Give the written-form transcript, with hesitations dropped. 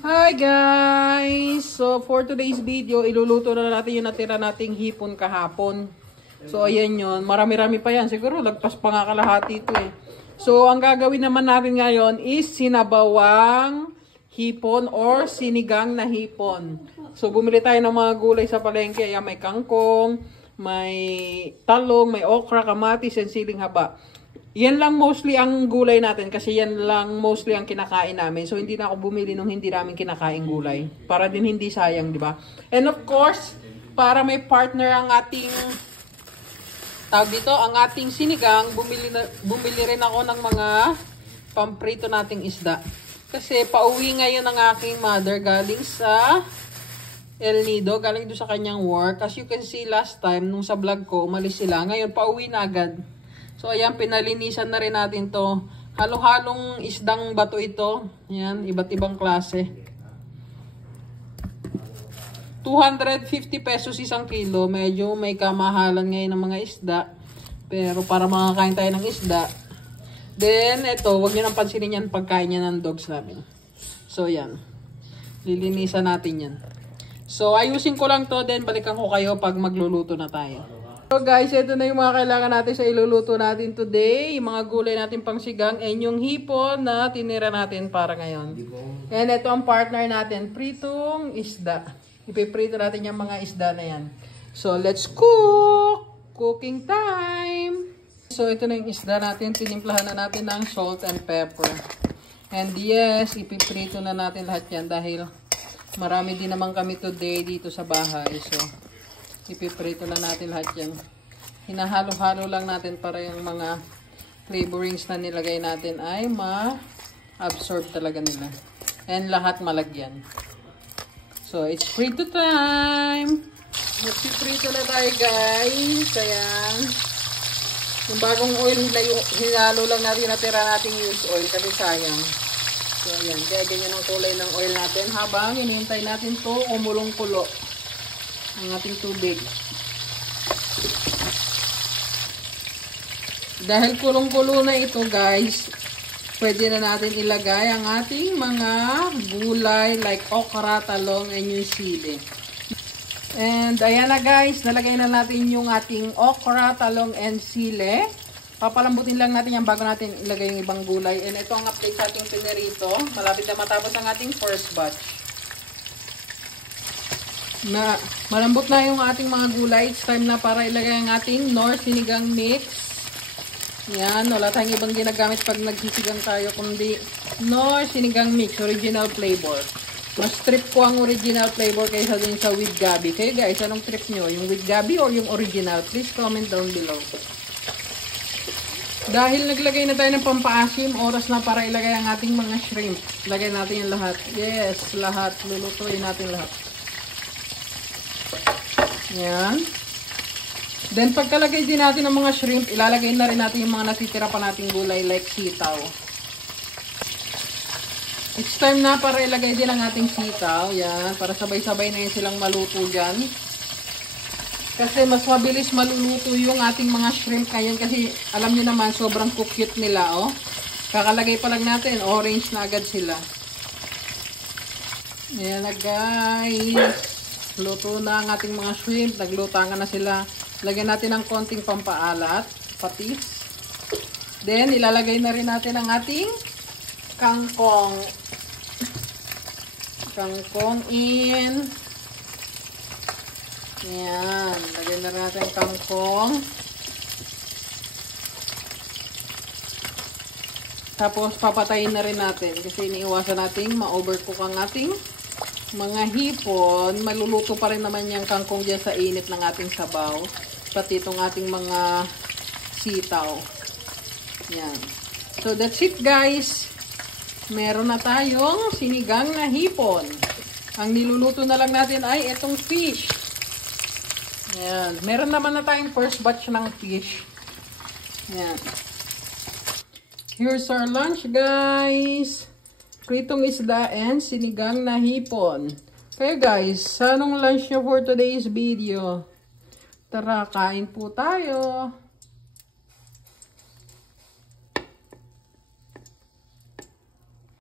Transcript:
Hi guys! So for today's video, iluluto na natin yung natira nating hipon kahapon. So ayan yun, marami-rami pa yan. Siguro lagpas pa nga kalahati ito eh. So ang gagawin naman natin ngayon is sinabawang hipon or sinigang na hipon. So bumili tayo ng mga gulay sa palengke. Ayan, may kangkong, may talong, may okra, kamatis, and siling haba. Yan lang mostly ang gulay natin kasi yan lang mostly ang kinakain namin. So hindi na ako bumili nung hindi namin kinakain gulay. Para din hindi sayang, di ba? And of course, para may partner ang ating ang ating sinigang, bumili rin ako ng mga pamprito nating isda. Kasi pauwi ngayon ang aking mother galing sa El Nido, galing doon sa kanyang work. As you can see last time nung sa vlog ko, umalis sila. Ngayon pauwi na agad. So, ayan, pinalinisan na rin natin to. Halo-halong isdang bato ito. Ayan, iba't ibang klase. 250 pesos isang kilo. Medyo may kamahalan ngayon ng mga isda. Pero para makakain tayo ng isda. Then, ito, huwag nyo nang pansinin yan pagkain niya ng dogs namin. So, ayan. Lilinisan natin yan. So, ayusin ko lang to. Then, balikan ko kayo pag magluluto na tayo. So guys, ito na yung mga kailangan natin sa iluluto natin today. Yung mga gulay natin pang sigang and yung hipon na tinira natin para ngayon. And ito ang partner natin, pritong isda. Ipiprito natin yung mga isda na yan. So let's cook! Cooking time! So ito na yung isda natin. Tinimplahan na natin ng salt and pepper. And yes, ipiprito na natin lahat yan dahil marami din naman kami today dito sa bahay. So ipiprito lang natin lahat yan. Hinahalo-halo lang natin para yung mga flavorings na nilagay natin ay ma-absorb talaga nila. And lahat malagyan. So, it's prito time! Magpiprito na tayo guys. Ayan. Yung bagong oil, hinalo lang natin, natira natin used oil kasi sayang. So, ayan. Kaya ganyan ang kulay ng oil natin habang hinihintay natin to umulong-kulo ang ating tubig. Dahil kulong-kulo na ito guys, pwede na natin ilagay ang ating mga gulay like okra, talong, and yung sili. And ayan na guys, nalagay na natin yung ating okra, talong, and sili. Papalambutin lang natin yan bago natin ilagay yung ibang gulay. And ito ang update sa ating pinirito. Malapit na matapos ang ating first batch. Na malambot na yung ating mga gulay. It's time na para ilagay ang ating Knorr sinigang mix. Yan, wala tayong ibang ginagamit pag nagsisigang tayo kundi Knorr sinigang mix, original flavor. Mas trip ko ang original flavor kaysa din sa with gabi. Kayo guys, anong trip nyo? Yung with gabi or yung original? Please comment down below. Dahil naglagay na tayo ng pampaasim, oras na para ilagay ang ating mga shrimp. Lagay natin yung lahat. Yes, lahat. Lulutuin natin lahat. Yan. Then, pagkalagay din natin ng mga shrimp, ilalagay na rin natin yung mga natitira pa nating gulay like sitaw. It's time na para ilagay din ang ating sitaw. Yan. Para sabay-sabay na yun silang maluto dyan. Kasi mas mabilis maluluto yung ating mga shrimp ngayon. Kasi alam nyo naman, sobrang cute nila. Oh. Kakalagay pa lang natin, orange na agad sila. Ayan na guys. Luto na ang ating mga shrimp. Naglutangan na sila. Lagyan natin ng konting pampaalat. Patis. Then, ilalagay na rin natin ang ating kangkong. Kangkong in. Ayan. Lagyan na rin natin ang kangkong. Tapos, papatayin na rin natin. Kasi iniiwasan natin ma-overcook ang ating mga hipon. Maluluto pa rin naman yung kangkong dyan sa init ng ating sabaw. Pati itong ating mga sitaw. Yan. So, that's it guys. Meron na tayong sinigang na hipon. Ang niluluto na lang natin ay itong fish. Yan. Meron naman na tayong first batch ng fish. Yan. Here's our lunch guys. Pritong isda and sinigang na hipon. Kaya guys, anong lunch nyo for today's video? Tara, kain po tayo.